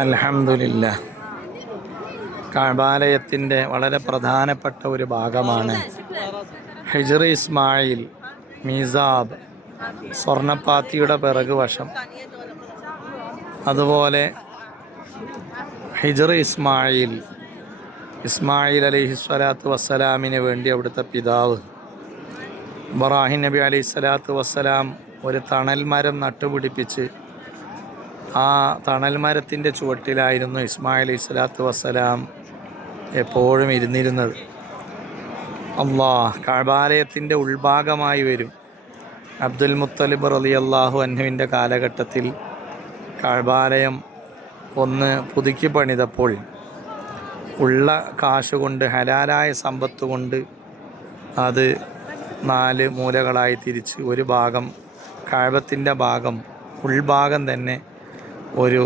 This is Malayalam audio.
അൽഹംദുലില്ലാ. കഅബാലയത്തിൻ്റെ വളരെ പ്രധാനപ്പെട്ട ഒരു ഭാഗമാണ് ഹിജ്ർ ഇസ്മായിൽ, മീസാബ്, സ്വർണ്ണപ്പാത്തിയുടെ പിറകു വശം. അതുപോലെ ഹിജ്ർ ഇസ്മായിൽ, ഇസ്മായിൽ അലൈഹിസ്സലാത്തു വസ്സലാമിന് വേണ്ടി അവിടുത്തെ പിതാവ് ഇബ്രാഹിം നബി അലൈഹിസ്സലാത്തു വസ്സലാം ഒരു തണൽ മരം നട്ടുപിടിപ്പിച്ച് ആ തണൽ മരത്തിൻ്റെ ചുവട്ടിലായിരുന്നു ഇസ്മായിൽ അലൈഹിസ്സലാത്തു വസ്സലാം എപ്പോഴും ഇരുന്നിരുന്നത്. കഅബാലയത്തിൻ്റെ ഉൾഭാഗമായി വരും. അബ്ദുൽ മുത്തലിബ് റളിയല്ലാഹു അൻഹുവിൻ്റെ കാലഘട്ടത്തിൽ കഅബാലയം ഒന്ന് പുതുക്കി പണിതപ്പോൾ ഉള്ള കാശുകൊണ്ട്, ഹലാലായ സമ്പത്ത് കൊണ്ട് അത് 4 മൂലകളായി തിരിച്ച് ഒരു ഭാഗം കഅബത്തിൻ്റെ ഭാഗം, ഉൾഭാഗം തന്നെ ഒരു